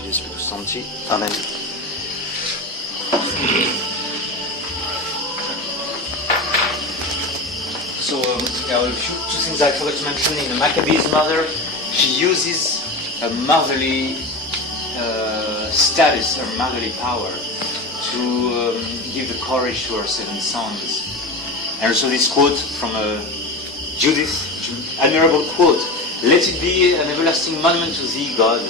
Fides Spiritus Sancti. Amen. So, two things I forgot to mention. In the Maccabee's mother, she uses a motherly status or motherly power to give the courage to her 7 sons. And also this quote from Judith, admirable quote: "Let it be an everlasting monument to thee, God,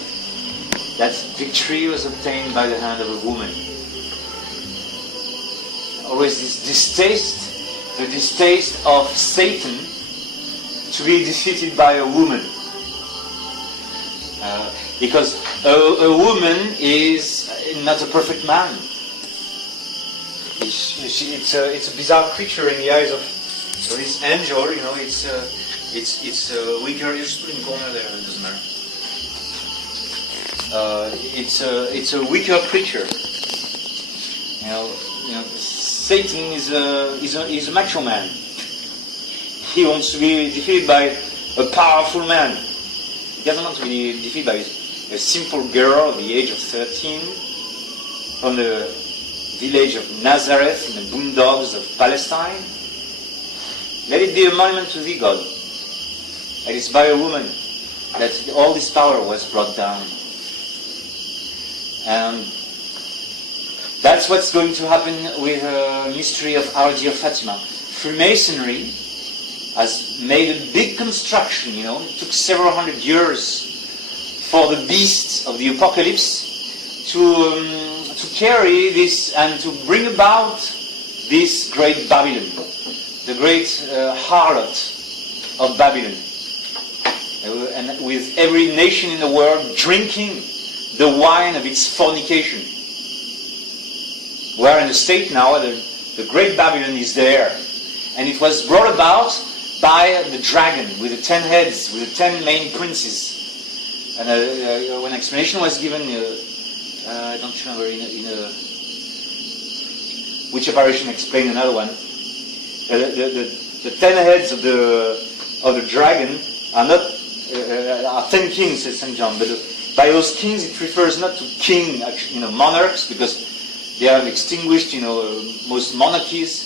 that victory was obtained by the hand of a woman." Always this distaste, the distaste of Satan to be defeated by a woman. Because a woman is not a perfect man. It's a bizarre creature in the eyes of this angel. It's weaker. You just put in the corner there. It doesn't matter. It's a weaker creature. Satan is a macho man. He wants to be defeated by a powerful man. He doesn't want to be defeated by a simple girl at the age of 13 from the village of Nazareth in the boondocks of Palestine. Let it be a monument to thee, God. And it's by a woman that all this power was brought down. And that's what's going to happen with the mystery of Our Lady of Fatima. Freemasonry has made a big construction, It took several hundred years for the beasts of the apocalypse to carry this and to bring about this great Babylon, the great harlot of Babylon. And with every nation in the world drinking the wine of its fornication. We are in a state now, the great Babylon is there. And it was brought about by the dragon with the 10 heads, with the 10 main princes. And when explanation was given, I don't remember which apparition explained another one. The 10 heads of the dragon are not are 10 kings, says St. John, but by those kings it refers not to king, monarchs, because they have extinguished, most monarchies,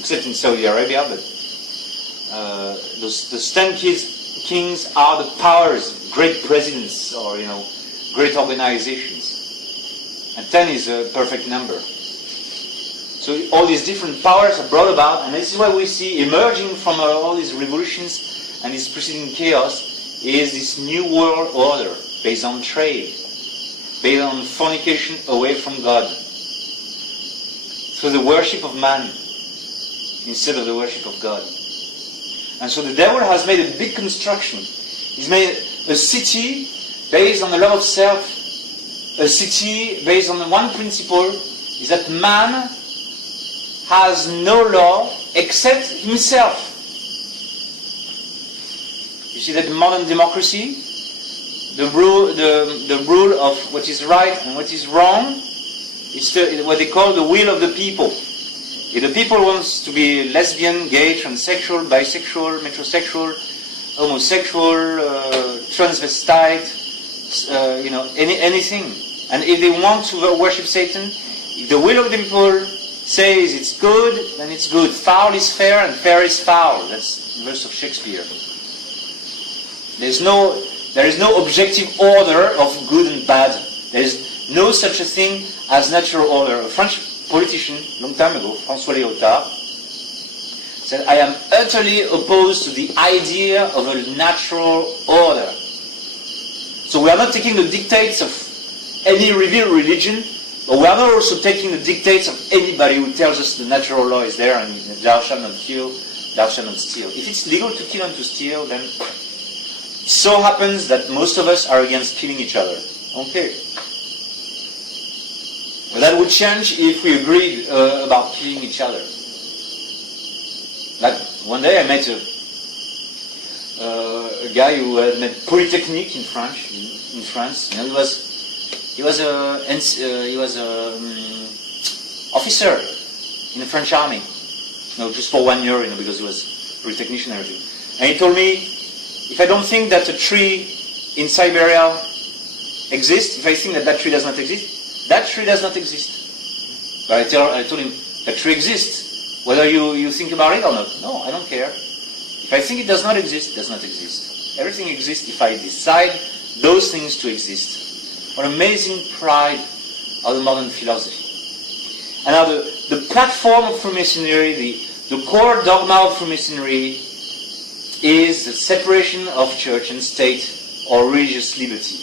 except in Saudi Arabia. But those 10 kings are the powers, great presidents, or great organizations. And 10 is a perfect number. So all these different powers are brought about, and this is why we see emerging from all these revolutions and this preceding chaos is this new world order based on trade, based on fornication away from God. So the worship of man instead of the worship of God. And so the devil has made a big construction. He's made a city based on the love of self. A city based on the one principle is that man has no law except himself. You see that in modern democracy, the rule of what is right and what is wrong is what they call the will of the people. If the people wants to be lesbian, gay, transsexual, bisexual, metrosexual, homosexual, transvestite, anything. And if they want to worship Satan, if the will of the people says it's good, then it's good. Foul is fair and fair is foul. That's the verse of Shakespeare. There is no objective order of good and bad. There is no such a thing as natural order. A French politician, long time ago, François Léotard, said, "I am utterly opposed to the idea of a natural order." So we are not taking the dictates of any revealed religion, but we are not also taking the dictates of anybody who tells us the natural law is there and thou shalt not kill, thou shalt not steal. If it's legal to kill and to steal, then it so happens that most of us are against killing each other. Okay. But that would change if we agreed about killing each other. Like one day I met a guy who had met Polytechnique in France. He was a officer in the French army. Just for 1 year, because he was Polytechnician and everything. And he told me, if I don't think that a tree in Siberia exist, if I think that tree does not exist, that tree does not exist. But I told him, that tree exists, whether you think about it or not. No, I don't care. If I think it does not exist, it does not exist. Everything exists if I decide those things to exist. What amazing pride of the modern philosophy. And now the platform of Freemasonry, the core dogma of Freemasonry is the separation of church and state or religious liberty.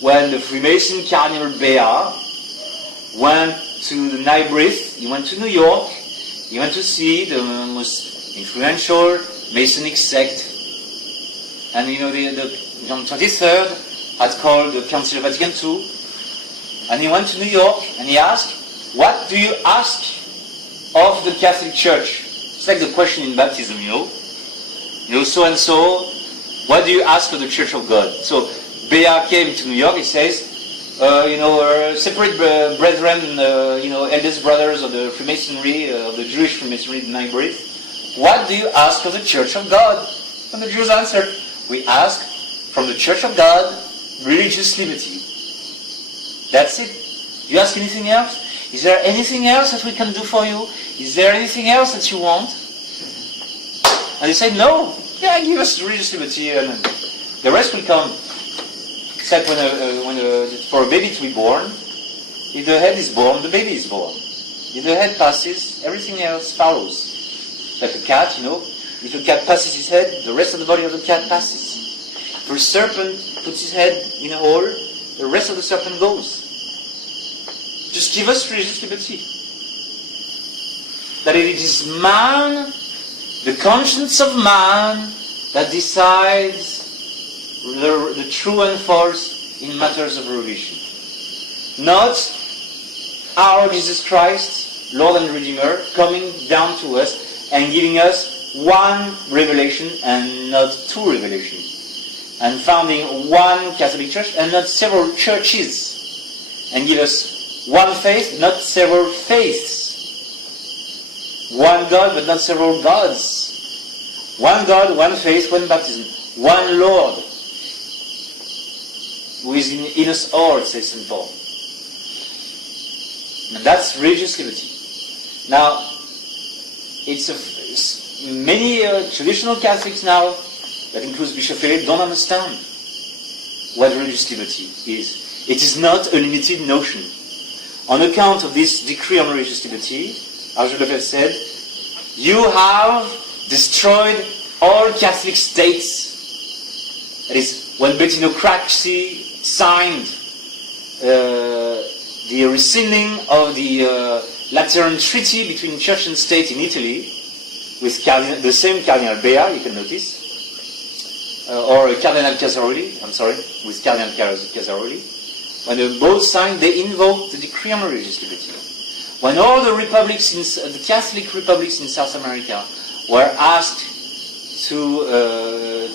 When the Freemason Cardinal Bea went to the Naibrith, he went to New York, he went to see the most influential Masonic sect. And John 23rd had called the Council of Vatican II, and he went to New York and he asked, what do you ask of the Catholic Church? It's like the question in baptism, so and so, what do you ask of the Church of God? So Bea came to New York, he says, separate brethren, eldest brothers of the Freemasonry, of the Jewish Freemasonry, the Naibrith, what do you ask of the Church of God? And the Jews answered, we ask from the Church of God religious liberty. That's it. Do you ask anything else? Is there anything else that we can do for you? Is there anything else that you want? And they said, no. Yeah, give us religious liberty and the rest will come. It's like for a baby to be born, if the head is born, the baby is born. If the head passes, everything else follows. It's like a cat, if a cat passes his head, the rest of the body of the cat passes. If a serpent puts his head in a hole, the rest of the serpent goes. Just give us religious liberty. That it is man, the conscience of man, that decides the true and false in matters of religion. Not our Jesus Christ, Lord and Redeemer, coming down to us and giving us one revelation and not two revelations. And founding one Catholic Church and not several churches. And give us one faith, not several faiths. One God, but not several gods. One God, one faith, one baptism. One Lord. Who is in us all, says St. Paul. And that's religious liberty. Now, many traditional Catholics now, that includes Bishop Philip, don't understand what religious liberty is. It is not a limited notion. On account of this decree on religious liberty, as je l'avais said, you have destroyed all Catholic states. That is, when Bettinocracy signed the rescinding of the Lateran Treaty between Church and State in Italy, with the same Cardinal Bea, you can notice, or Cardinal Casaroli, with Cardinal Casaroli. When they both signed, they invoked the decree on religious liberty. When all the republics, the Catholic republics in South America, were asked to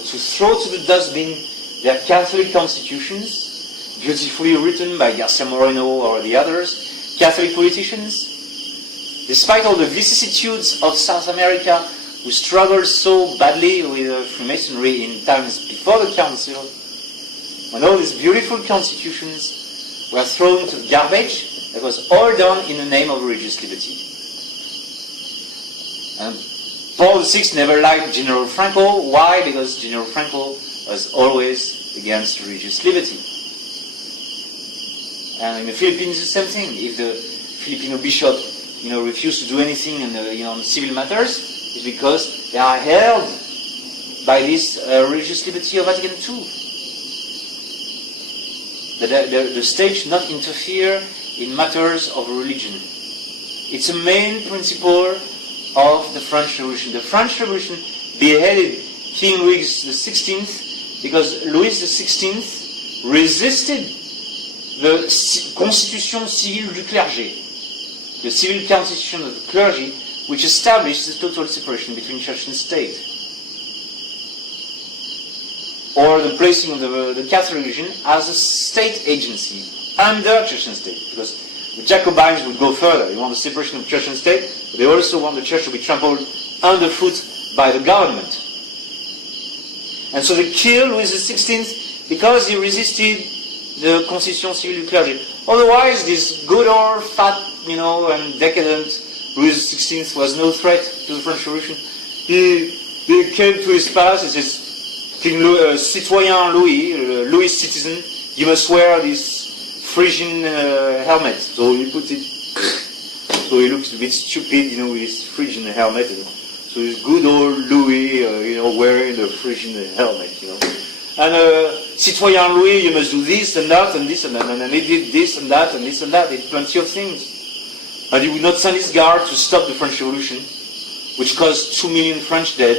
throw to the dustbin their Catholic constitutions, beautifully written by Garcia Moreno or the others, Catholic politicians, despite all the vicissitudes of South America, who struggled so badly with Freemasonry in times before the Council, when all these beautiful constitutions were thrown into the garbage, that was all done in the name of religious liberty. And Paul VI never liked General Franco. Why? Because General Franco was always against religious liberty. And in the Philippines, the same thing. If the Filipino bishop, refused to do anything on civil matters, it's because they are held by this religious liberty of Vatican II. The state should not interfere in matters of religion. It's a main principle of the French Revolution. The French Revolution beheaded King Louis XVI because Louis XVI resisted the Constitution Civile du Clergé, the civil constitution of the clergy, which established the total separation between church and state. Or the placing of the Catholic religion as a state agency under church and state. Because the Jacobins would go further. They want the separation of church and state, but they also want the church to be trampled underfoot by the government. And so they killed Louis XVI because he resisted the constitution civil du clergé. Otherwise, this good old fat, and decadent Louis XVI was no threat to the French Revolution. He came to his palace. He says, King Louis, Citoyen Louis, Louis citizen, you must wear this Frisian helmet. So he put it. So he looks a bit stupid, with his Frisian helmet. So this good old Louis, wearing the Frisian helmet, And Citoyen Louis, you must do this and that and this and that. And he did this and that and this and that. He did plenty of things. And he would not send his guard to stop the French Revolution, which caused 2 million French dead.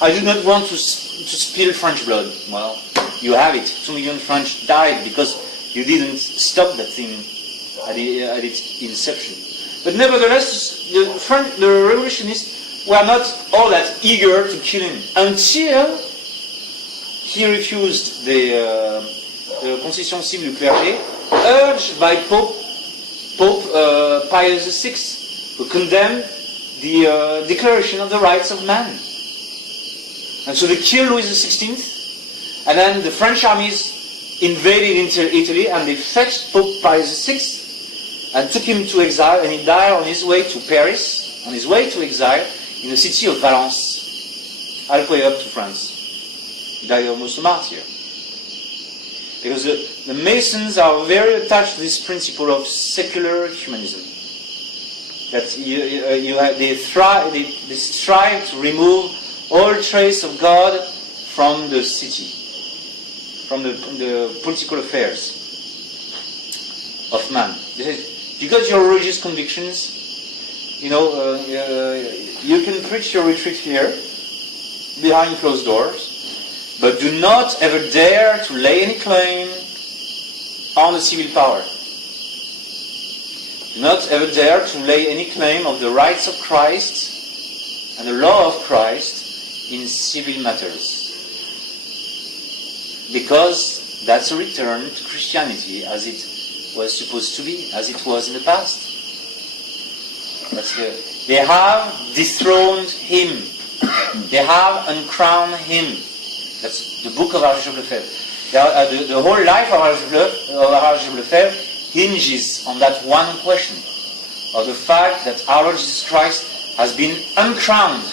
I do not want to spill French blood. Well, you have it. 2 million French died because you didn't stop that thing at its inception. But nevertheless, the revolutionists were not all that eager to kill him until he refused the Constitution Civile du Clergé, urged by Pope Pius VI, who condemned the Declaration of the Rights of Man. And so they killed Louis XVI, and then the French armies invaded into Italy, and they fetched Pope Pius VI and took him to exile, and he died on his way to Paris, on his way to exile, in the city of Valence, halfway up to France. He died almost a martyr. Because the Masons are very attached to this principle of secular humanism. That they strive to remove all trace of God from the city, from the political affairs of man. You got your religious convictions, you can preach your retreat here, behind closed doors, but do not ever dare to lay any claim on the civil power. Do not ever dare to lay any claim of the rights of Christ and the law of Christ in civil matters. Because that's a return to Christianity as it was supposed to be, as it was in the past. They have dethroned him. They have uncrowned him. That's the book of Archbishop Lefebvre. The whole life of Archbishop Lefebvre hinges on that one question, of the fact that our Lord Jesus Christ has been uncrowned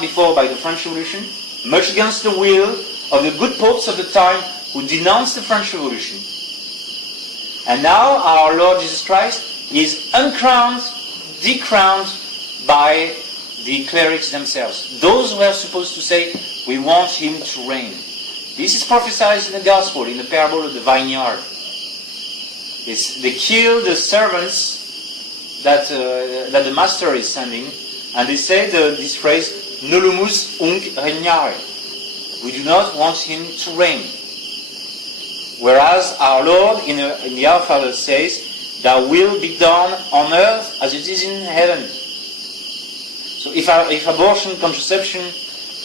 before by the French Revolution, much against the will of the good popes of the time who denounced the French Revolution. And now our Lord Jesus Christ is uncrowned, decrowned by the clerics themselves. Those who are supposed to say, we want him to reign. This is prophesied in the Gospel, in the parable of the vineyard. They kill the servants that the master is sending, and they say this phrase, Nolumus unc regnare. We do not want him to reign. Whereas our Lord in the Our Father says, thy will be done on earth as it is in heaven. So if abortion, contraception,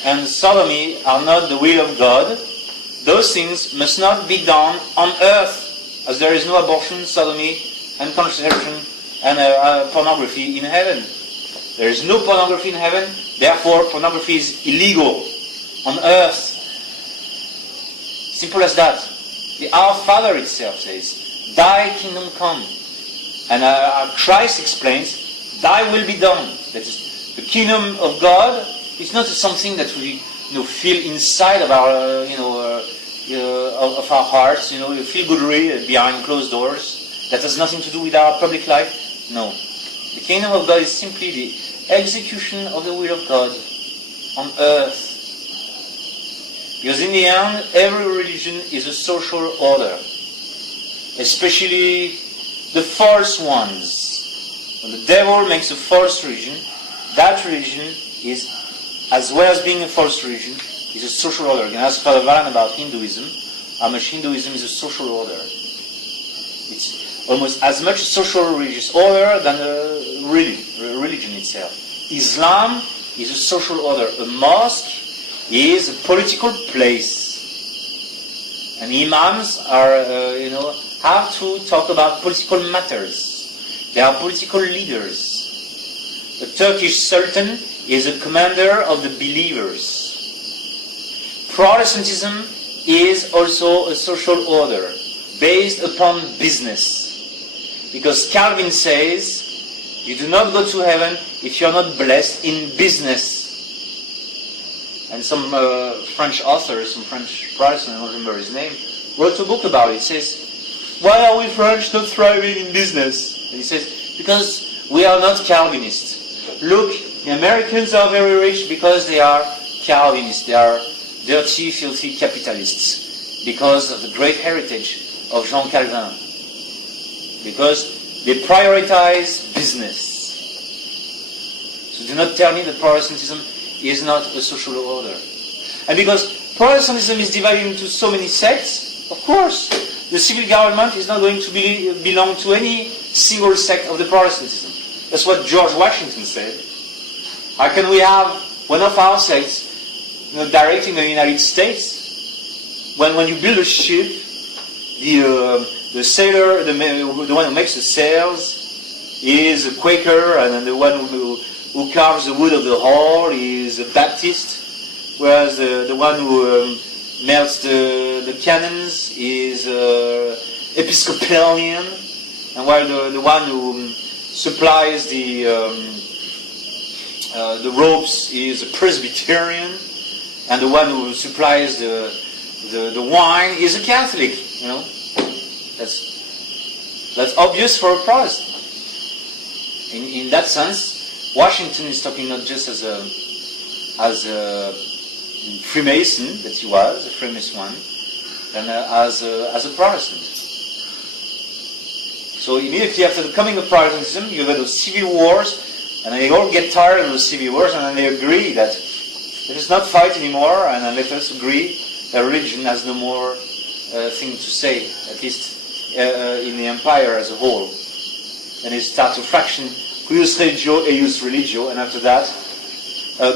and sodomy are not the will of God, those things must not be done on earth, as there is no abortion, sodomy, and contraception, and pornography in heaven. There is no pornography in heaven, therefore pornography is illegal on earth. Simple as that. The Our Father itself says, thy kingdom come. And Christ explains, thy will be done. That is, the kingdom of God is not something that we feel inside of our of our hearts, feel-goodery behind closed doors. That has nothing to do with our public life. No. The kingdom of God is simply the execution of the will of God on earth. Because in the end, every religion is a social order. Especially the false ones. When the devil makes a false religion, that religion is, as well as being a false religion, is a social order. You can ask Father Marian about Hinduism, how much Hinduism is a social order. It's almost as much a social religious order than a religion itself. Islam is a social order. A mosque is a political place. And imams are, have to talk about political matters. They are political leaders. The Turkish Sultan is a commander of the believers. Protestantism is also a social order based upon business. Because Calvin says, you do not go to heaven if you are not blessed in business. And some French author, some French Protestant, I don't remember his name, wrote a book about it. He says, why are we French not thriving in business? And he says, because we are not Calvinists. Look, the Americans are very rich because they are Calvinists. They are dirty, filthy capitalists because of the great heritage of Jean Calvin. Because they prioritize business. So do not tell me that Protestantism is not a social order. And because Protestantism is divided into so many sects, of course, the civil government is not going to belong to any single sect of the Protestantism. That's what George Washington said. How can we have one of our sects directing the United States? When you build a ship, the sailor, the one who makes the sails, is a Quaker, and the one who carves the wood of the hull is a Baptist, whereas the one who melts the cannons is Episcopalian, and while the one who supplies the ropes is a Presbyterian, and the one who supplies the wine is a Catholic. You know, that's obvious for a Protestant. In that sense, Washington is talking not just as a Freemason that he was, a Freemason one, and as a Protestant. So immediately after the coming of Protestantism, you have those civil wars, and they all get tired of those civil wars, and then they agree that let us not fight anymore, and then let us agree that religion has no more thing to say, at least in the empire as a whole. And it starts a fraction, cuius regio, eius religio, and after that,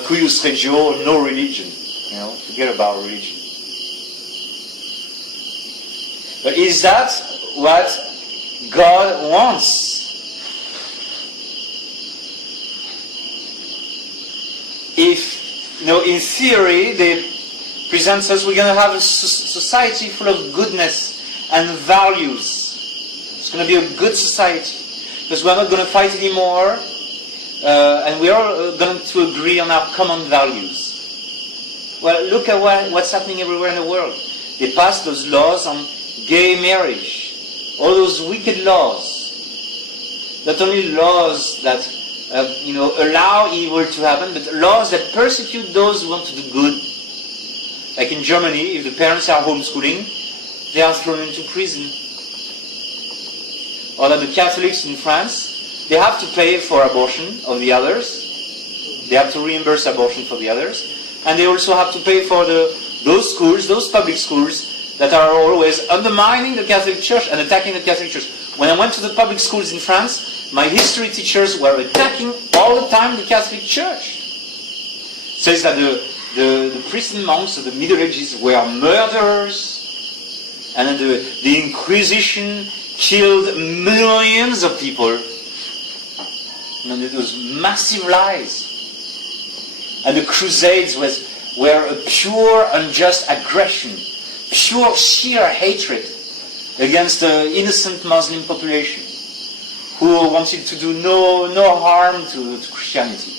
cuius regio, no religion. You know, forget about religion. But is that what God wants? If, in theory, they present us, we're going to have a society full of goodness and values. It's going to be a good society. Because we're not going to fight anymore, and we are going to agree on our common values. Well, look at what's happening everywhere in the world. They passed those laws on gay marriage. All those wicked laws. Not only laws that allow evil to happen, but laws that persecute those who want to do good. Like in Germany, if the parents are homeschooling, they are thrown into prison. Or that the Catholics in France, they have to pay for abortion of the others. They have to reimburse abortion for the others. And they also have to pay for those schools, those public schools, that are always undermining the Catholic Church and attacking the Catholic Church. When I went to the public schools in France, my history teachers were attacking all the time the Catholic Church. It says that the priests and monks of the Middle Ages were murderers, and the Inquisition killed millions of people. And it was massive lies. And the Crusades were a pure, unjust aggression, pure, sheer hatred against the innocent Muslim population who wanted to do no harm to Christianity.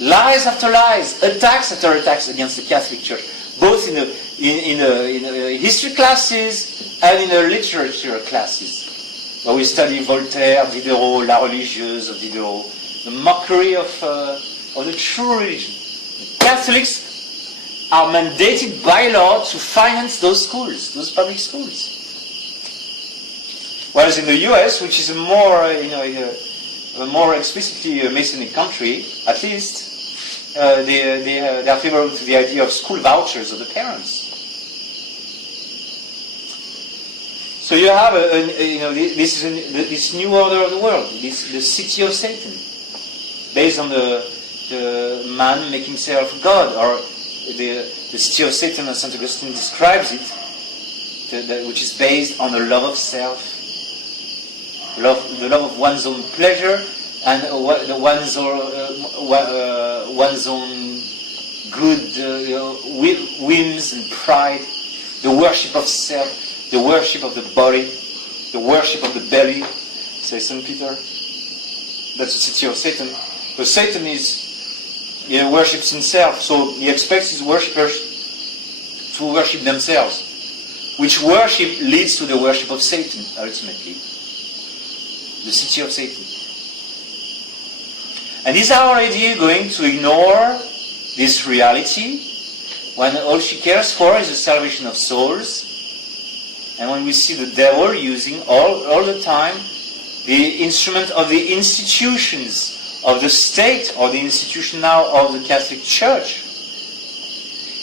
Lies after lies, attacks after attacks against the Catholic Church, both in the history classes and in the literature classes, where we study Voltaire, Diderot, La Religieuse of Diderot, the mockery of the true religion. The Catholics are mandated by law to finance those schools, those public schools. Whereas in the US, which is a more explicitly Masonic country, at least, they are favorable to the idea of school vouchers of the parents. So you have this new order of the world, the city of Satan, based on the man making himself God, or the city of Satan, as St. Augustine describes it, which is based on the love of self, the love of one's own pleasure, and one's own good whims and pride, the worship of self, the worship of the body, the worship of the belly, says St. Peter. That's the city of Satan. But Satan worships himself, so he expects his worshippers to worship themselves, which worship leads to the worship of Satan, ultimately. The city of Satan. And is Our Lady going to ignore this reality when all she cares for is the salvation of souls? And when we see the devil using all the time the instrument of the institutions of the state, or the institution now of the Catholic Church,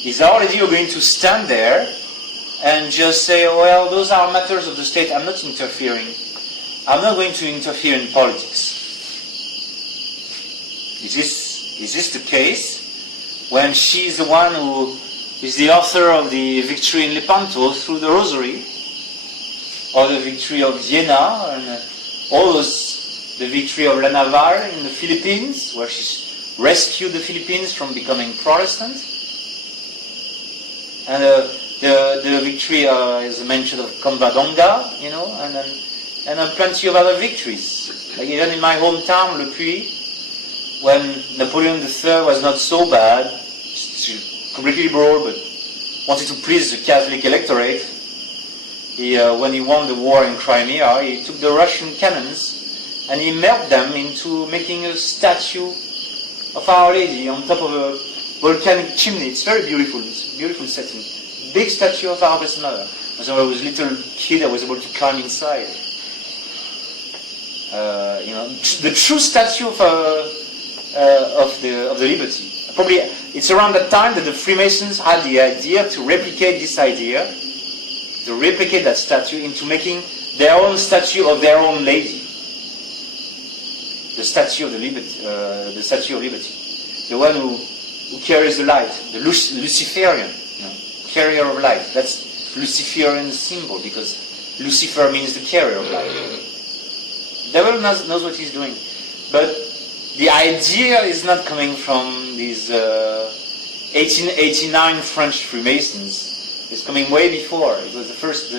is Our Lady going to stand there and just say, well, those are matters of the state, I'm not interfering. I'm not going to interfere in politics. Is this the case? When she's the one who is the author of the victory in Lepanto through the Rosary, or the victory of Vienna, and the victory of La Naval in the Philippines, where she rescued the Philippines from becoming Protestant, and the victory is a mention of Covadonga, and plenty of other victories. Like even in my hometown, Le Puy, when Napoleon III was not so bad, completely liberal, but wanted to please the Catholic electorate, when he won the war in Crimea, he took the Russian cannons and he melted them into making a statue of Our Lady on top of a volcanic chimney. It's very beautiful. It's a beautiful setting. Big statue of Our Blessed Mother. When I was a little kid, I was able to climb inside. The true statue of the liberty. Probably it's around that time that the Freemasons had the idea to replicate this idea, to replicate that statue into making their own statue of their own lady. The statue of the liberty, the one who carries the light, the Luciferian, carrier of light. That's Luciferian symbol, because Lucifer means the carrier of light. The devil knows what he's doing, but the idea is not coming from these 1889 French Freemasons. It's coming way before. It was the first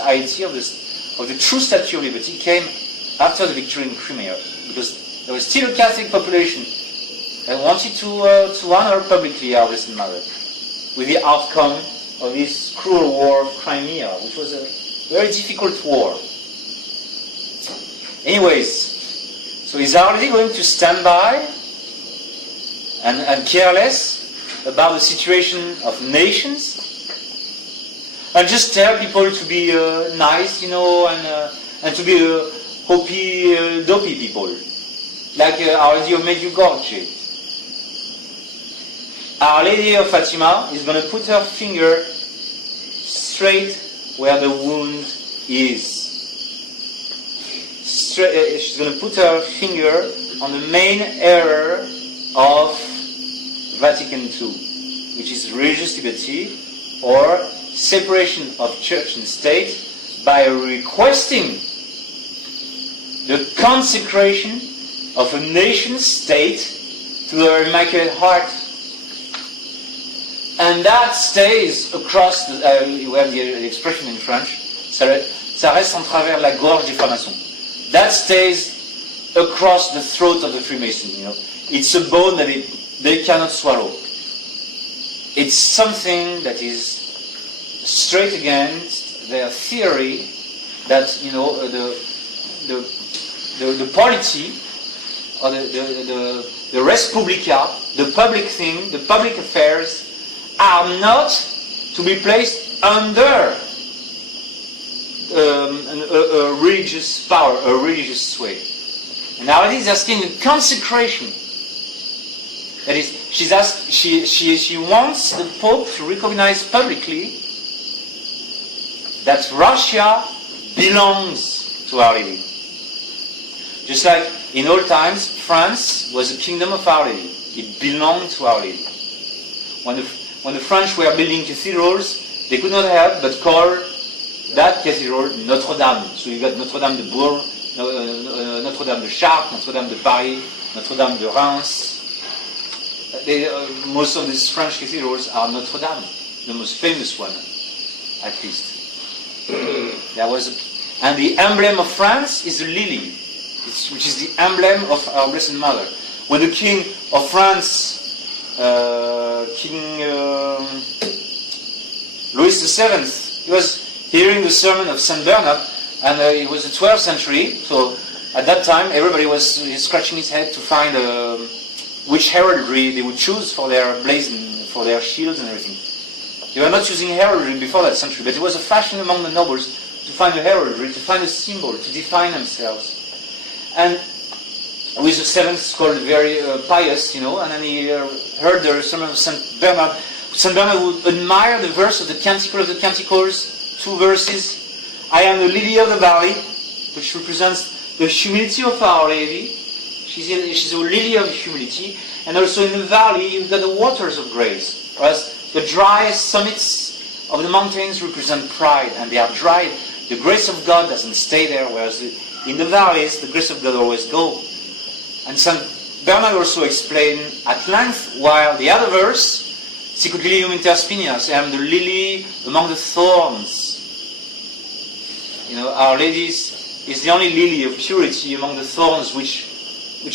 idea of the true Statue of Liberty came after the victory in Crimea, because there was still a Catholic population that wanted to honor publicly Our Blessed Mother, with the outcome of this cruel war of Crimea, which was a very difficult war. Anyways, so is Our Lady going to stand by and care less about the situation of nations? And just tell people to be nice, and to be hoppy, dopey people, like Our Lady of Medjugorje. Our Lady of Fatima is going to put her finger straight where the wound is. She's going to put her finger on the main error of Vatican II, which is religious liberty, or separation of church and state, by requesting the consecration of a nation state to the Immaculate Heart. And that stays across, we have the expression in French, ça reste en travers la gorge des francs-maçons. That stays across the throat of the Freemasons. It's a bone that they cannot swallow. It's something that is straight against their theory that the polity, or the res publica, the public thing, the public affairs, are not to be placed under a religious power, a religious sway. And now he's asking a consecration. That is, she wants the Pope to recognize publicly that Russia belongs to Our Lady. Just like in old times, France was a kingdom of Our Lady. It belonged to Our Lady. When the French were building cathedrals, they could not help but call that cathedral Notre-Dame. So you got Notre-Dame de Bourg, Notre-Dame de Chartres, Notre-Dame de Paris, Notre-Dame de Reims. most of these French cathedrals are Notre Dame, the most famous one, at least. And the emblem of France is the lily, which is the emblem of our Blessed Mother. When the King of France, King Louis VII, he was hearing the sermon of Saint Bernard, and it was the 12th century, so at that time everybody was scratching his head to find which heraldry they would choose for their blazon, for their shields and everything. They were not using heraldry before that century, but it was a fashion among the nobles to find a heraldry, to find a symbol, to define themselves. And Louis VII called very pious, and then he heard the sermon of Saint Bernard. Saint Bernard would admire the verse of the Canticle of the Canticles, 2 verses. I am the lily of the valley, which represents the humility of Our Lady. She's a lily of humility. And also in the valley, you've got the waters of grace. Whereas the dry summits of the mountains represent pride, and they are dry. The grace of God doesn't stay there, whereas in the valleys, the grace of God always goes. And Saint Bernard also explained at length, while the other verse, Sicut lilium inter spinias, I am the lily among the thorns. Our Lady is the only lily of purity among the thorns, which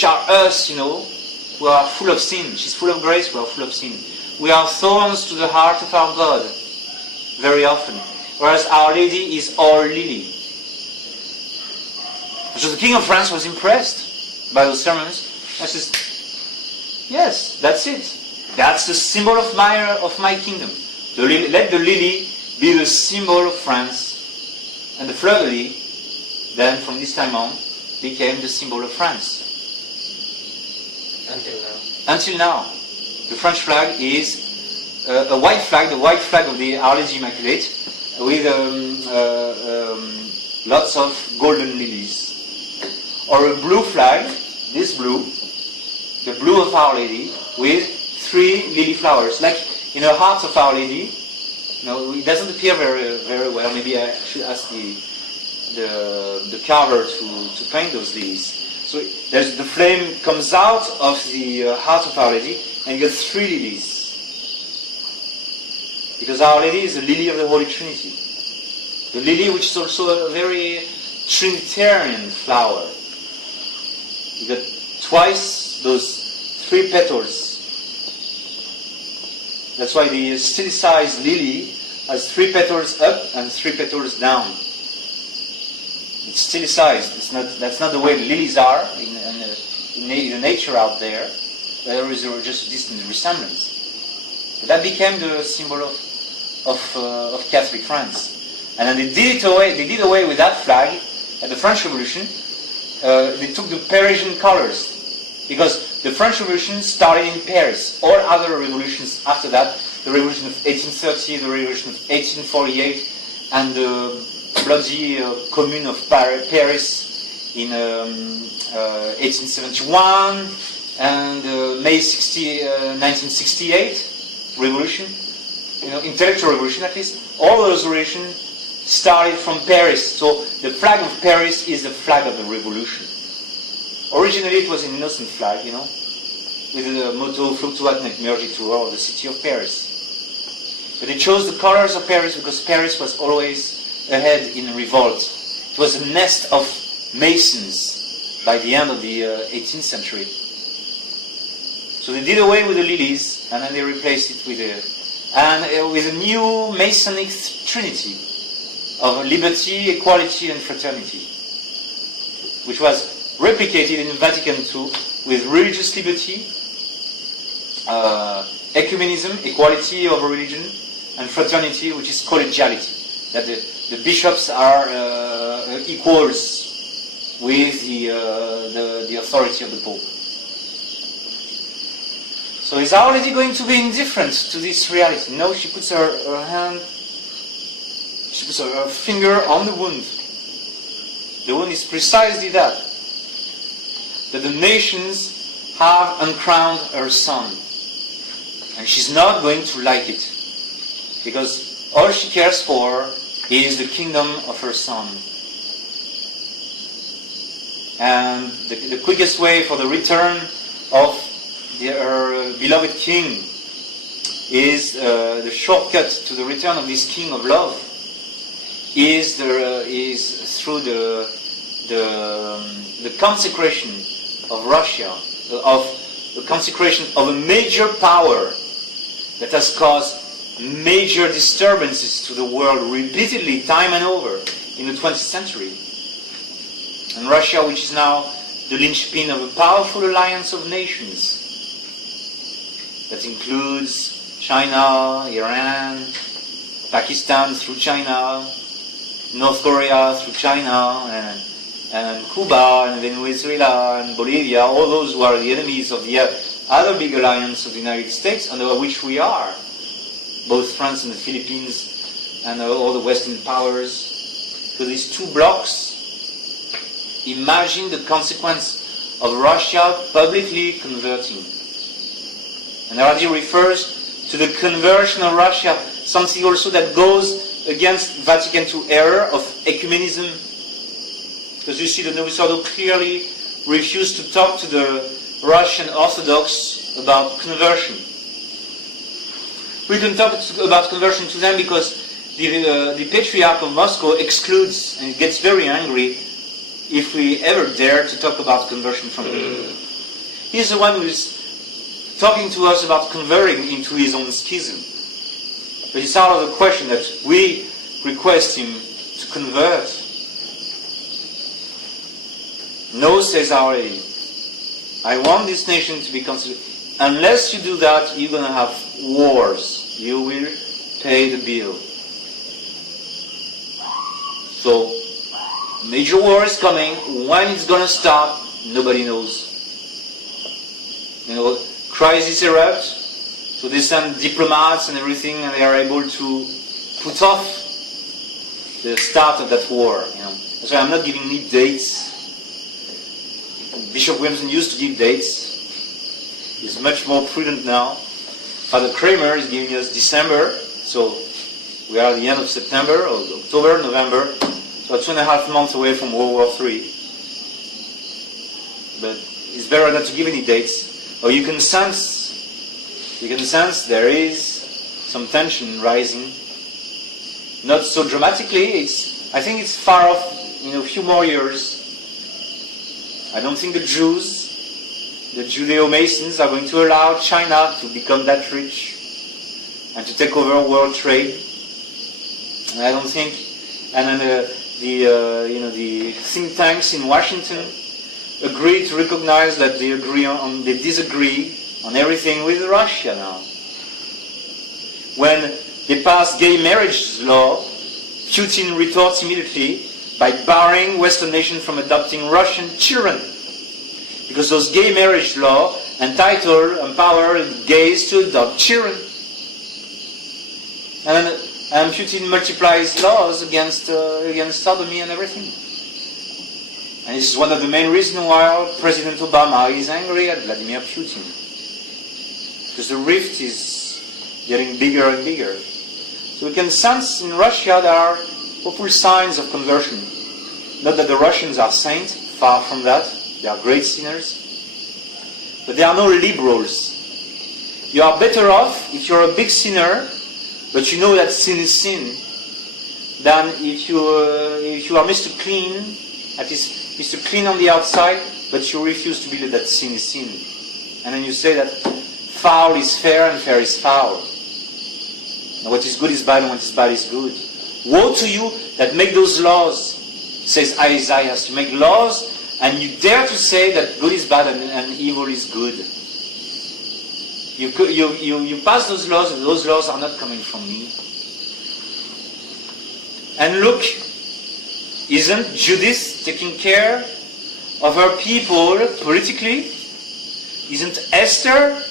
are us, who are full of sin. She's full of grace, we are full of sin. We are thorns to the heart of our God, very often. Whereas Our Lady is our lily. So the King of France was impressed by those sermons. I says, yes, that's it. That's the symbol of my kingdom. Let the lily be the symbol of France. And the fleur-de-lis, then from this time on, became the symbol of France. Until now. The French flag is a white flag, the white flag of the Our Lady Immaculate, with lots of golden lilies. Or a blue flag, this blue, the blue of Our Lady, with 3 lily flowers. Like in the heart of Our Lady, it doesn't appear very, very well. Maybe I should ask the carver to paint those lilies. So the flame comes out of the heart of Our Lady, and you get 3 lilies. Because Our Lady is the lily of the Holy Trinity. The lily which is also a very Trinitarian flower. You get twice those 3 petals. That's why the stilicized lily has 3 petals up and 3 petals down. It's stilicized. That's not the way the lilies are in the nature out there. There is just a distant resemblance. But that became the symbol of Catholic France. And then they did away with that flag at the French Revolution. They took the Parisian colors, because the French Revolution started in Paris. All other revolutions after that, the Revolution of 1830, the Revolution of 1848, and the bloody Commune of Paris in 1871, and May 1968 revolution, intellectual revolution at least. All those revolutions started from Paris. So the flag of Paris is the flag of the revolution. Originally it was an innocent flag, with the motto Fluctuat nec mergitur, the city of Paris. But they chose the colors of Paris because Paris was always ahead in revolt. It was a nest of Masons by the end of the 18th century. So they did away with the lilies, and then they replaced it with a new Masonic trinity of liberty, equality, and fraternity, which was replicated in Vatican II with religious liberty, ecumenism, equality of religion, and fraternity, which is collegiality. That the bishops are equals with the authority of the Pope. So is Our Lady going to be indifferent to this reality? No, she puts her finger on the wound. The wound is precisely that the nations have uncrowned her son. And she's not going to like it. Because all she cares for is the kingdom of her son. And the quickest way for the return of her beloved king is the shortcut to the return of this king of love is through the consecration of Russia, of the consecration of a major power that has caused major disturbances to the world repeatedly, time and over, in the 20th century. And Russia, which is now the linchpin of a powerful alliance of nations that includes China, Iran, Pakistan through China, North Korea through China, and Cuba, and Venezuela, and Bolivia, all those who are the enemies of the other big alliance of the United States, under which we are, both France and the Philippines, and all the Western powers. So these two blocks, imagine the consequence of Russia publicly converting. And the idea refers to the conversion of Russia, something also that goes against Vatican II error of ecumenism. Because you see, the Novus Ordo clearly refused to talk to the Russian Orthodox about conversion. We can talk about conversion to them because the Patriarch of Moscow excludes and gets very angry if we ever dare to talk about conversion from him. He's the one who's talking to us about converting into his own schism. But it's out of the question that we request him to convert. No, says Our Lady. I want this nation to be considered. Unless you do that, you're going to have wars. You will pay the bill. So, major war is coming. When it's going to stop, nobody knows. Crises erupt. So they send diplomats and everything, and they are able to put off the start of that war. So I'm not giving any dates. Bishop Williamson used to give dates. He's much more prudent now. Father Kramer is giving us December, so we are at the end of September, or October, November, so 2.5 months away from World War III. But it's better not to give any dates. Or you can sense there is some tension rising. Not so dramatically. I think it's far off, a few more years. I don't think the Jews, the Judeo-Masons, are going to allow China to become that rich and to take over world trade. And I don't think. And then the think tanks in Washington agree to recognize that they disagree on everything with Russia now. When they pass gay marriage law, Putin retorts immediately by barring Western nations from adopting Russian children. Because those gay marriage law entitle, empower gays to adopt children. And Putin multiplies laws against sodomy and everything. And this is one of the main reasons why President Obama is angry at Vladimir Putin. Because the rift is getting bigger and bigger. So we can sense in Russia there are hopeful signs of conversion. Not that the Russians are saints, far from that. They are great sinners. But they are no liberals. You are better off if you're a big sinner, but you know that sin is sin, than if you are Mr. Clean, that is Mr. Clean on the outside, but you refuse to believe that sin is sin. And then you say that foul is fair and fair is foul. And what is good is bad and what is bad is good. Woe to you that make those laws, says Isaiah, to make laws, and you dare to say that good is bad and evil is good. You pass those laws are not coming from me. And look, isn't Judith taking care of her people politically? Isn't Esther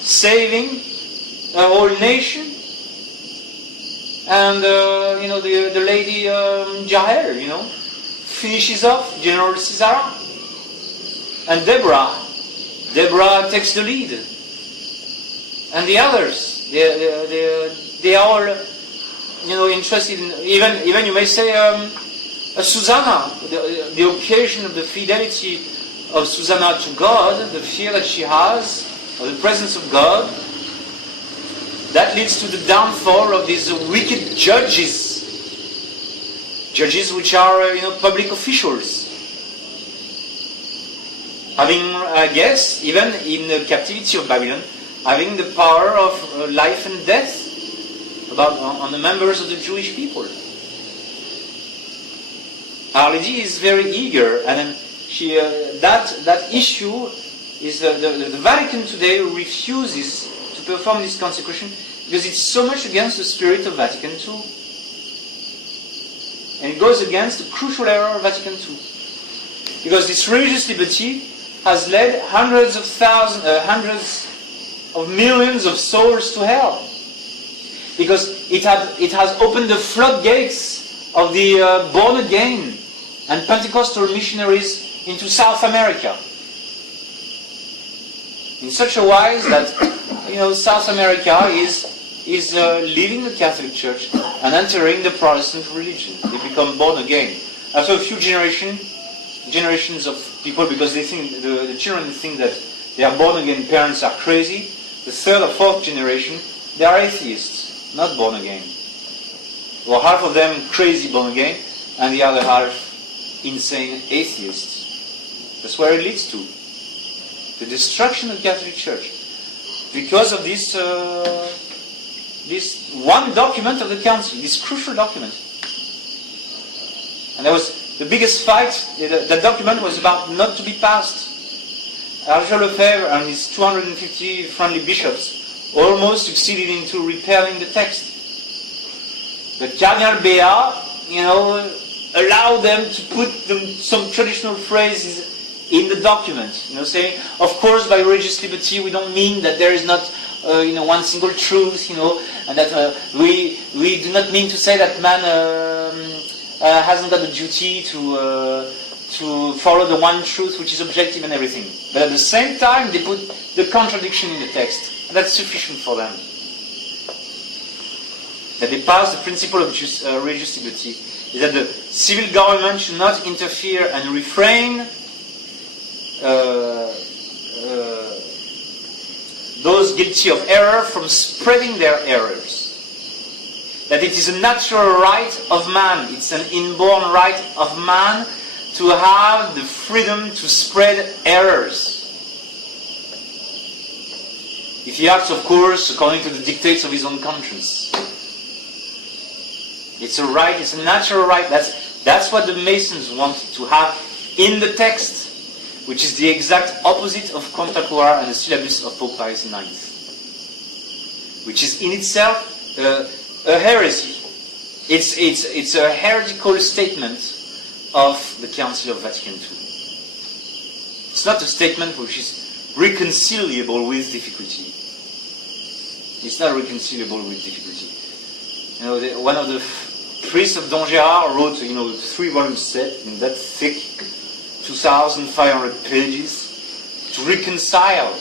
saving a whole nation? And the lady Jael, finishes off General Sisera. And Deborah takes the lead. And the others, they are all, interested in, even you may say, Susanna, the occasion of the fidelity of Susanna to God, the fear that she has, of the presence of God, that leads to the downfall of these wicked judges. Judges which are, public officials. Having, I guess, even in the captivity of Babylon, having the power of life and death on the members of the Jewish people. Our Lady is very eager, and then she that issue is the Vatican today refuses to perform this consecration because it's so much against the spirit of Vatican II, and it goes against the crucial error of Vatican II, because this religious liberty has led hundreds of millions of souls to hell, because it has opened the floodgates of the born again and Pentecostal missionaries into South America, in such a wise that South America is leaving the Catholic Church and entering the Protestant religion. They become born again after a few generations of people, because they think the children think that their born again parents are crazy. The third or fourth generation, they are atheists, not born again. Well, half of them crazy born again, and the other half insane atheists. That's where it leads to. The destruction of the Catholic Church. Because of this one document of the Council, this crucial document. And there was the biggest fight. That document was about not to be passed. Archbishop Lefebvre and his 250 friendly bishops almost succeeded into repelling the text. But Cardinal Bea, allowed them to put some traditional phrases in the document, saying, of course, by religious liberty, we don't mean that there is not, one single truth, and that we do not mean to say that man hasn't got the duty to follow the one truth which is objective and everything. But at the same time, they put the contradiction in the text, and that's sufficient for them. That they pass the principle of religious liberty is that the civil government should not interfere and refrain those guilty of error from spreading their errors. That it is a natural right of man, it's an inborn right of man to have the freedom to spread errors. If he acts, of course, according to the dictates of his own conscience. It's a right, it's a natural right. That's what the Masons wanted to have in the text, which is the exact opposite of Contra Cura and the syllabus of Pope Pius IX, which is in itself a heresy. It's a heretical statement of the Council of Vatican II. It's not a statement which is reconcilable with difficulty. It's not reconcilable with difficulty. One of the priests of Don Gérard wrote, 3-volume set in that thick, 2,500 pages, to reconcile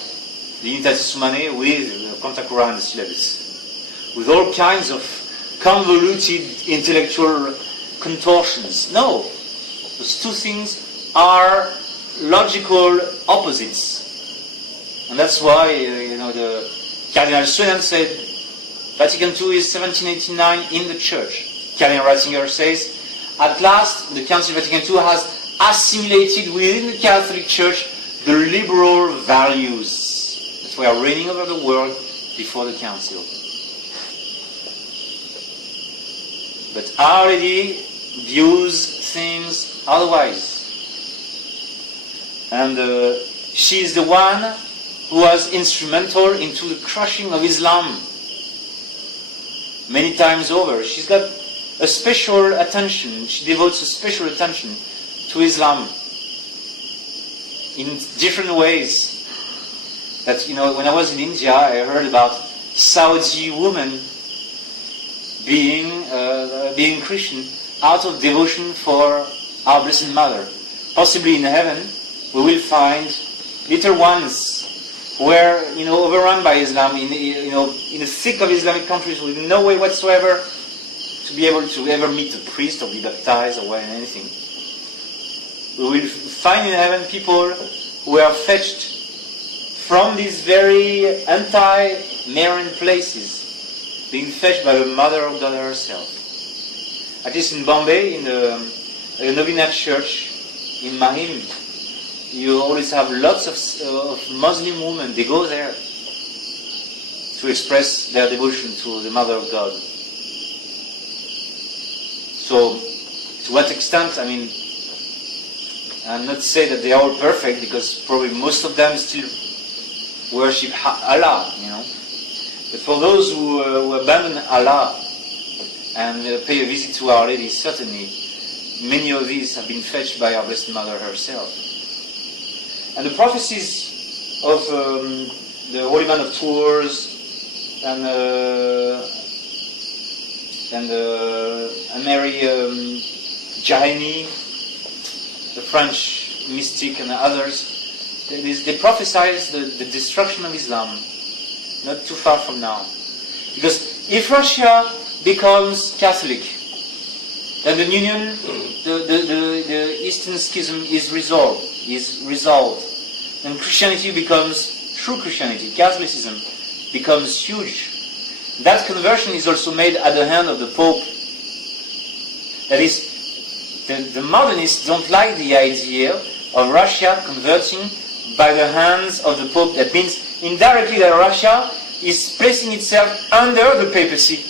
the Unitatis Humanae with Contra Cura and the syllabus, with all kinds of convoluted intellectual contortions. No, those two things are logical opposites, and that's why the Cardinal Sweden said Vatican II is 1789 in the Church. Cardinal Ratzinger says, at last the Council of Vatican II has assimilated within the Catholic Church the liberal values that were reigning over the world before the Council. But Our Lady views things otherwise. And she is the one who was instrumental into the crushing of Islam many times over. She's got a special attention, she devotes a special attention to Islam in different ways. That, when I was in India, I heard about Saudi women being Christian out of devotion for our Blessed Mother. Possibly in heaven, we will find little ones who were, overrun by Islam in the thick of Islamic countries with no way whatsoever to be able to ever meet a priest or be baptized or anything. We will find in heaven people who were fetched from these very anti-Marian places, being fetched by the Mother of God herself. At least in Bombay, in the Novena Church in Mahim, you always have lots of Muslim women. They go there to express their devotion to the Mother of God. So, to what extent, I mean, I'm not saying that they are all perfect, because probably most of them still worship Allah, you know. But for those who abandon Allah and pay a visit to Our Lady, certainly many of these have been fetched by our Blessed Mother herself. And the prophecies of the Holy Man of Tours and Mary Jaime, the French mystic, and others, they prophesize the destruction of Islam not too far from now. Because if Russia becomes Catholic, then the union, the Eastern Schism is resolved, and Christianity becomes true Christianity. Catholicism becomes huge. That conversion is also made at the hand of the Pope. That is, the modernists don't like the idea of Russia converting by the hands of the Pope. That means indirectly that Russia is placing itself under the papacy.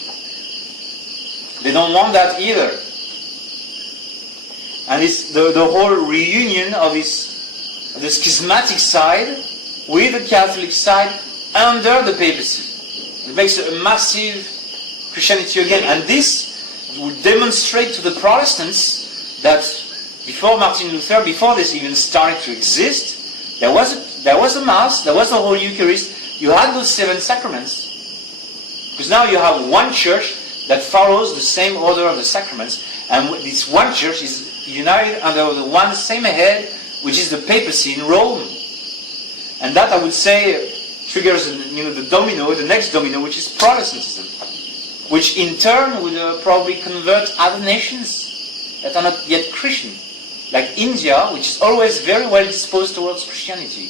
They don't want that either. And it's the whole reunion of the schismatic side with the Catholic side under the papacy. It makes a massive Christianity again. And this would demonstrate to the Protestants that before Martin Luther, before this even started to exist, there was a Mass, there was the Holy Eucharist, you had those 7 sacraments. Because now you have one church that follows the same order of the sacraments, and this one church is united under the one same head, which is the papacy in Rome. And that, I would say, triggers the next domino, which is Protestantism, which in turn would probably convert other nations that are not yet Christian, like India, which is always very well disposed towards Christianity,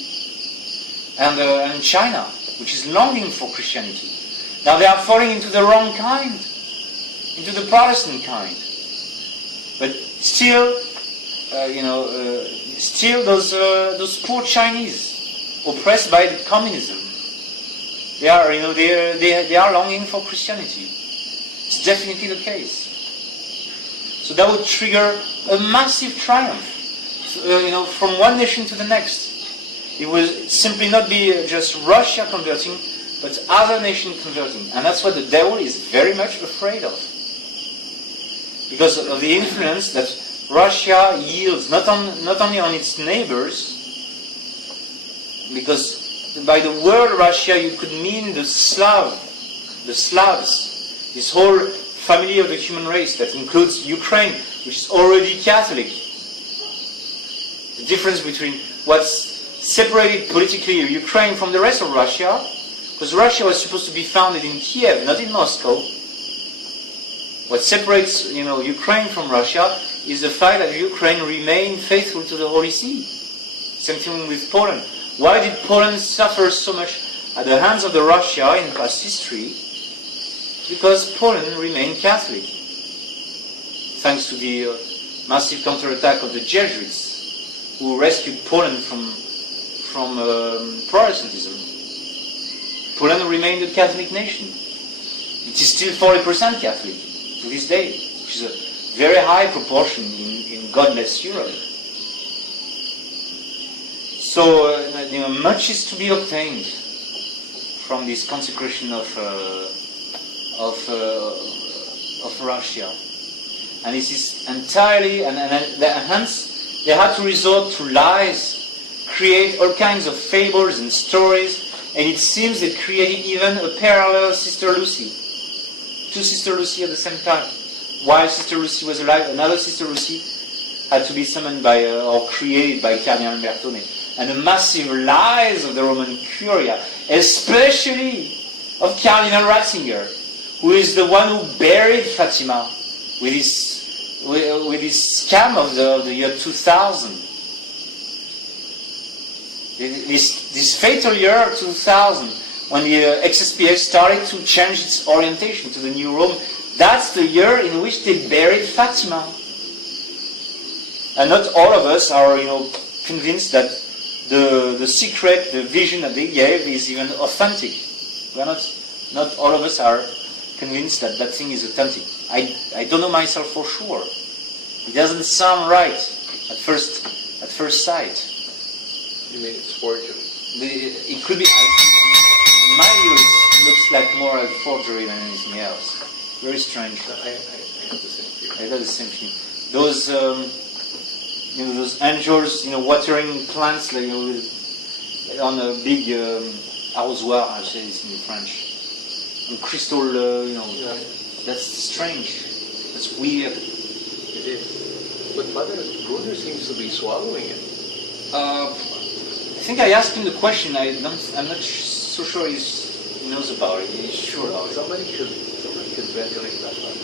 and China, which is longing for Christianity. Now they are falling into the wrong kind, into the Protestant kind. But still, still those poor Chinese, oppressed by the communism, they are longing for Christianity. It's definitely the case. So that would trigger a massive triumph, from one nation to the next. It will simply not be just Russia converting, but other nations converting. And that's what the devil is very much afraid of. Because of the influence that Russia yields, not only on its neighbors, because by the word Russia you could mean the Slavs, this whole family of the human race that includes Ukraine, which is already Catholic. The difference between what's separated politically Ukraine from the rest of Russia, because Russia was supposed to be founded in Kiev, not in Moscow. What separates Ukraine from Russia is the fact that Ukraine remained faithful to the Holy See. Same thing with Poland. Why did Poland suffer so much at the hands of the Russia in past history? Because Poland remained Catholic, thanks to the massive counterattack of the Jesuits, who rescued Poland from Protestantism. Poland remained a Catholic nation. It is still 40% Catholic to this day, which is a very high proportion in godless Europe. So, much is to be obtained from this consecration of Russia, and this is entirely, and hence they had to resort to lies, create all kinds of fables and stories, and it seems they created even a parallel Sister Lucy, 2 Sister Lucy at the same time. While Sister Lucy was alive, another Sister Lucy had to be summoned by or created by Cardinal Bertone. And the massive lies of the Roman Curia, especially of Cardinal Ratzinger, who is the one who buried Fatima with his scam of the year 2000. This fatal year 2000, when the XSPX started to change its orientation to the new Rome, that's the year in which they buried Fatima. And not all of us are, convinced that the secret, the vision that they gave is even authentic. We're not all of us are convinced that that thing is authentic. I don't know myself for sure. It doesn't sound right at first sight. You mean it's forgery? It could be. In my view, it looks like more a forgery than anything else. Very strange. I have the same feeling. I got the same feeling. Those, those angels, watering plants, like, on a big arrosoir. I say this in French. And crystal, that's strange. That's weird. It is. But Father Bruder seems to be swallowing it. I think I asked him the question. I'm not so sure he knows about it. He's sure about it. Somebody should ventilate that one.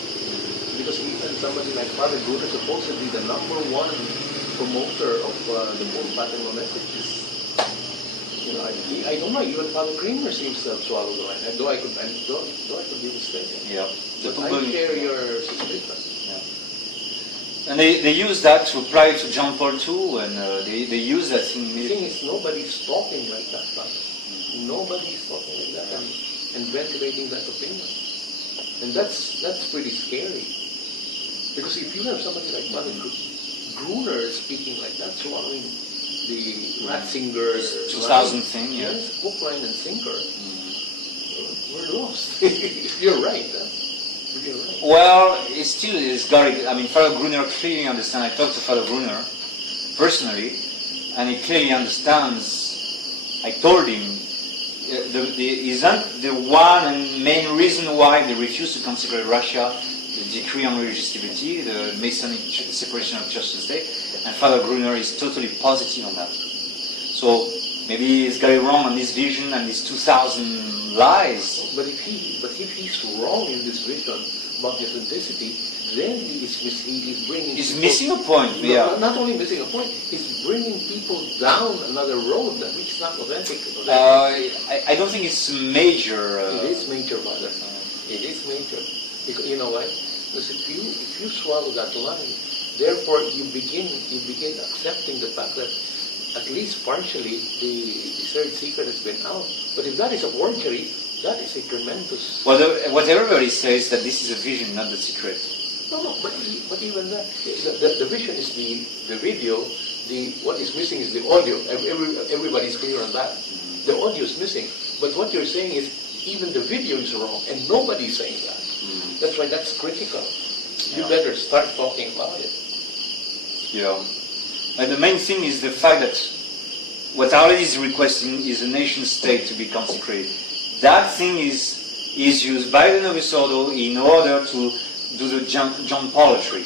Because even somebody like Father Bruder, supposedly the number one promoter of the most Fatima messages. I don't know. Even Father Kramer seems to have swallowed the line. Though I could be mistaken. Yeah. But I share your suspicion. Yeah. And they use that to apply to John Paul II, and they use that thing. The thing is, nobody's talking like that, Father. Nobody's talking like that and ventilating that opinion. And that's pretty scary. Because if you have somebody like Father Gruner speaking like that, swallowing the Ratzinger 2000 thing, yeah. Yes, hook, line, and sinker, we're lost. You're right, huh? You're right. Well, it's got it. I mean, Father Gruner clearly understands. I talked to Father Gruner personally, and he clearly understands. I told him isn't the one and main reason why they refuse to consecrate Russia the decree on religious liberty, the Masonic separation of church and state, and Father Gruner is totally positive on that. So maybe he's got it wrong on this vision and these 2,000 lies. But if he's wrong in this vision about the authenticity, then he's bringing. He's missing a point. Yeah. Not only missing a point, he's bringing people down another road that which is not authentic. I don't think it's major. It is major, Father. It is major. Because, you know why? Because if you swallow that line, therefore you begin accepting the fact that at least partially the third secret has been out. But if that is a forgery, that is a tremendous. Well, what everybody says that this is a vision, not the secret. No, but even that, the vision is the video. What is missing is the audio. Everybody's clear on that. The audio is missing. But what you're saying is even the video is wrong, and nobody's saying that. That's why that's critical. You better start talking about it. Yeah. And the main thing is the fact that what Our Lady is requesting is a nation state to be consecrated. That thing is used by the Novus Ordo in order to do the John Paulatry.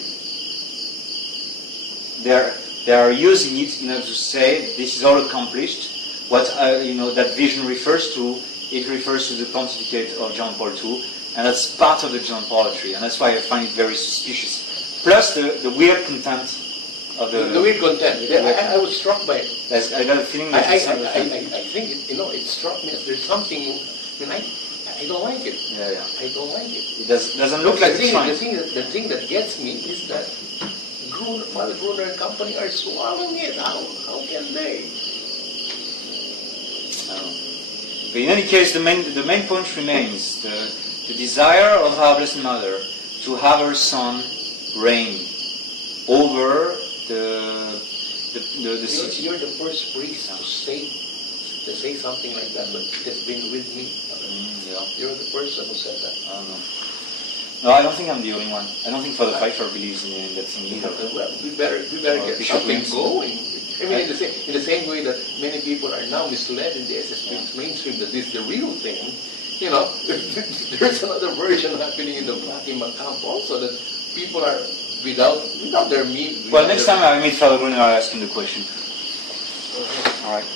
They are using it in order to say this is all accomplished. What that vision refers to, it refers to the pontificate of John Paul II, and that's part of the John Paulatry, and that's why I find it very suspicious. Plus the weird content of the weird content. I was struck by it. I got a feeling that I think it struck me as there's something. I don't like it. Yeah. I don't like it. It doesn't look like it's fine. The thing that gets me is that Father Gruner and company are swallowing it. How can they? But in any case, the main point remains the desire of our Blessed Mother to have her Son reign over the city. You're the first priest to say something like that, but it has been with me. Yeah. You're the person who said that. I don't know. No, I don't think I'm the only one. I don't think Father Pfeiffer believes in that thing either. Well, we better get something going. I mean, in the same way that many people are now misled in the SSP's mainstream that this is the real thing, there's another version happening in the Fatima camp also that people are without their meat. Well, next time I meet Father Gruner, I'll ask him the question. Okay. All right.